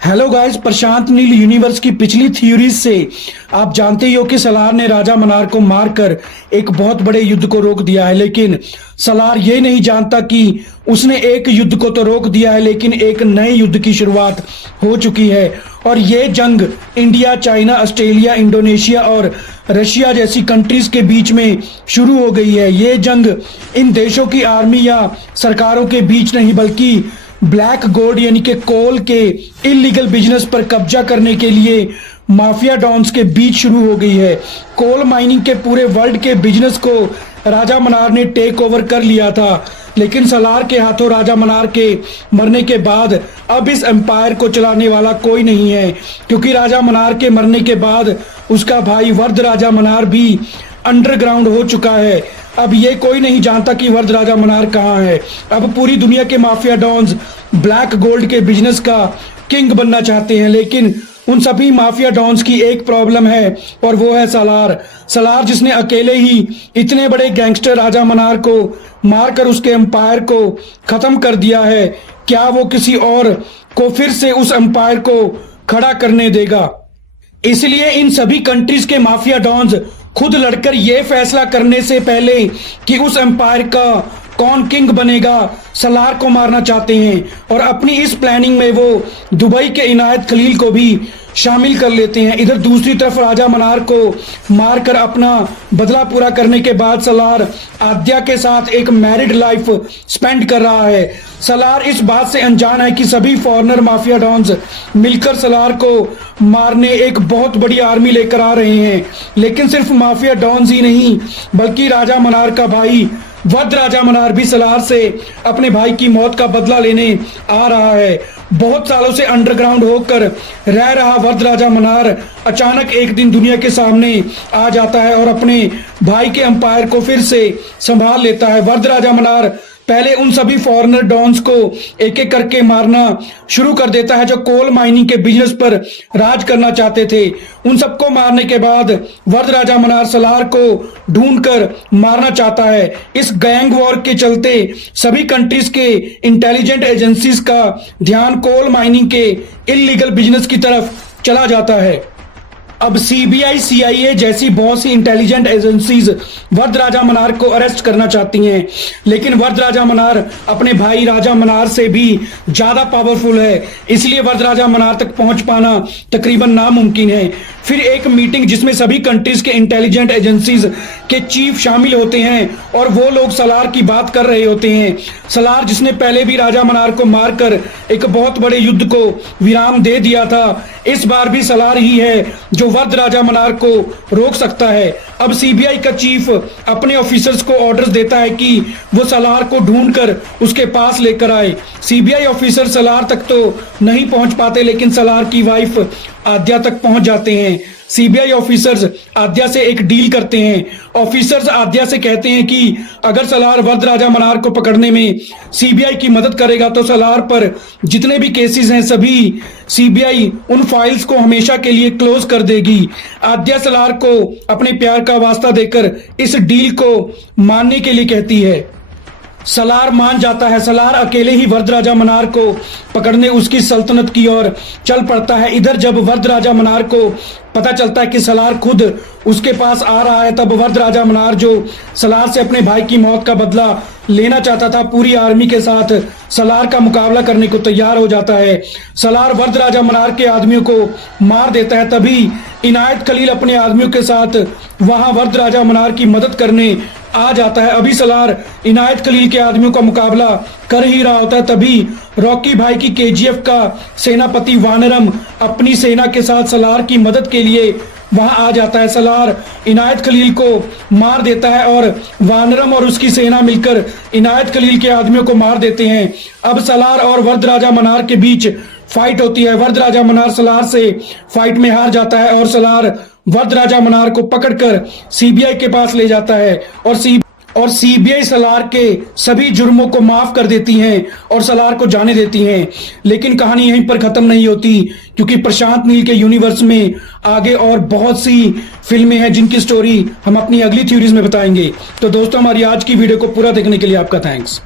Hello guys, Prashanth Neel universe की पिछली theories से आप जानते ही हो कि सलार ने राजा मनार को मारकर एक बहुत बड़े युद्ध को रोक दिया है। लेकिन सलार ये नहीं जानता कि उसने एक युद्ध को तो रोक दिया है, लेकिन एक नए युद्ध की शुरुआत हो चुकी है। और ये जंग इंडिया, चाइना, ऑस्ट्रेलिया, इंडोनेशिया और रशिया जैसी कंट्रीज के बीच में शुरू हो गई है। ये जंग इन देशों की आर्मी या सरकारों के बीच नहीं, बल्कि ब्लैक गोल्ड यानी कि कोल के इलीगल बिजनेस पर कब्जा करने के लिए माफिया डॉन्स के बीच शुरू हो गई है। कोल माइनिंग के पूरे वर्ल्ड के बिजनेस को राजा मनार ने टेक ओवर कर लिया था, लेकिन सलार के हाथों राजा मनार के मरने के बाद अब इस एम्पायर को चलाने वाला कोई नहीं है, क्योंकि राजा मनार के मरने के बाद उसका भाई वर्द राजा मनार भी अंडरग्राउंड हो चुका है। अब ये कोई नहीं जानता कि वर्द राजा मनार कहाँ है। अब पूरी दुनिया के माफिया डॉन्स ब्लैक गोल्ड के बिजनेस का किंग बनना चाहते हैं, लेकिन उन सभी माफिया डॉन्स की एक प्रॉब्लम है और वो है सलार। सलार जिसने अकेले ही इतने बड़े गैंगस्टर राजा मनार को मारकर उसके एम्पायर को खत्म कर दिया है, क्या वो किसी और को फिर से उस एम्पायर को खड़ा करने देगा? इसलिए इन सभी कंट्रीज के माफिया डॉन्स खुद लड़कर यह फैसला करने से पहले कि उस एम्पायर का कौन किंग बनेगा, सलार को मारना चाहते हैं। और अपनी इस प्लानिंग में वो दुबई के इनायत खलील को भी शामिल कर लेते हैं। इधर दूसरी तरफ राजा मनार को मारकर अपना बदला पूरा करने के बाद सलार आद्या के साथ एक मैरिड लाइफ स्पेंड कर रहा है। सलार इस बात से अनजान है कि सभी फॉरेनर माफिया डॉन्स मिलकर सलार को मारने एक बहुत बड़ी आर्मी लेकर आ रहे हैं। लेकिन सिर्फ माफिया डॉन्स ही नहीं, बल्कि राजा मनार का भाई वद राजा मनार भी सलार से अपने भाई की मौत का बदला लेने आ रहा है। बहुत सालों से अंडरग्राउंड होकर रह रहा वद राजा मनार अचानक एक दिन दुनिया के सामने आ जाता है और अपने भाई के एम्पायर को फिर से संभाल लेता है। वद राजा मनार पहले उन सभी फॉरेनर डॉन्स को एक एक करके मारना शुरू कर देता है जो कोल माइनिंग के बिजनेस पर राज करना चाहते थे। उन सबको मारने के बाद वर्द राजा मनार सलार को ढूंढकर मारना चाहता है। इस गैंग वॉर के चलते सभी कंट्रीज के इंटेलिजेंट एजेंसीज का ध्यान कोल माइनिंग के इलीगल बिजनेस की तरफ चला जाता है। अब सीबीआई, सीआईए जैसी बहुत सी इंटेलिजेंट एजेंसीज वर्द राजा मनार को अरेस्ट करना चाहती हैं, लेकिन वर्द राजा मनार अपने भाई राजा मनार से भी ज्यादा पावरफुल है, इसलिए वर्द राजा मनार तक पहुंच पाना तकरीबन नामुमकिन है। फिर एक मीटिंग जिसमें सभी कंट्रीज के इंटेलिजेंट एजेंसीज के चीफ शामिल होते हैं और वो लोग सलार की बात कर रहे होते हैं। सलार जिसने पहले भी राजा मनार को मारकर एक बहुत बड़े युद्ध को विराम दे दिया था, इस बार भी सलार ही है जो वर्द राजा मनार को रोक सकता है। अब सीबीआई का चीफ अपने ऑफिसर्स को ऑर्डर्स देता है कि वो सलार को ढूंढकर उसके पास लेकर आए। सीबीआई ऑफिसर सलार तक तो नहीं पहुंच पाते, लेकिन सलार की वाइफ आद्या तक पहुंच जाते हैं। सीबीआई ऑफिसर्स आद्या से एक डील करते हैं। ऑफिसर्स आद्या से कहते हैं कि अगर सलार वर्द राजा मनार को पकड़ने में सीबीआई की मदद करेगा तो सलार पर जितने भी केसेस हैं सभी सीबीआई उन फाइल्स को हमेशा के लिए क्लोज कर देगी। आद्या सलार को अपने प्यार का वास्ता देकर इस डील को मानने के लिए कहती है। सलार मान जाता है। सलार अकेले ही वर्द राजा मनार को पकड़ने उसकी सल्तनत की ओर चल पड़ता है। इधर जब वर्द राजा मनार को पता चलता है कि सलार खुद उसके पास आ रहा है, तब वर्द राजा मनार जो सलार से अपने भाई की मौत का बदला लेना चाहता था, पूरी आर्मी के साथ सलार का मुकाबला करने को तैयार हो जाता है। सलार वर्द राजा मनार के आदमियों को मार देता है। तभी इनायत खलील अपने आदमियों के साथ वहां वर्द राजा मनार की मदद करने आ जाता है। अभी सलार इनायत खलील के आदमियों का मुकाबला कर ही रहा होता है, तभी रॉकी भाई की केजीएफ का सेनापति वानरम अपनी सेना के साथ सलार की मदद के लिए वहां आ जाता है। सलार इनायत खलील को मार देता है और वानरम और उसकी सेना मिलकर इनायत खलील के आदमियों को मार देते हैं। अब सलार और वर्द राजा मनार के बीच फाइट होती है। वर्द राजा मनार सलार से फाइट में हार जाता है और सलार वर्द राजा मनार को पकड़कर सीबीआई के पास ले जाता है और सीबीआई सलार के सभी जुर्मों को माफ कर देती हैं और सलार को जाने देती हैं। लेकिन कहानी यहीं पर खत्म नहीं होती, क्योंकि प्रशांत नील के यूनिवर्स में आगे और बहुत सी फिल्में हैं जिनकी स्टोरी हम अपनी अगली थ्योरीज में बताएंगे। तो दोस्तों, हमारी आज की वीडियो को पूरा देखने के लिए आपका थैंक्स।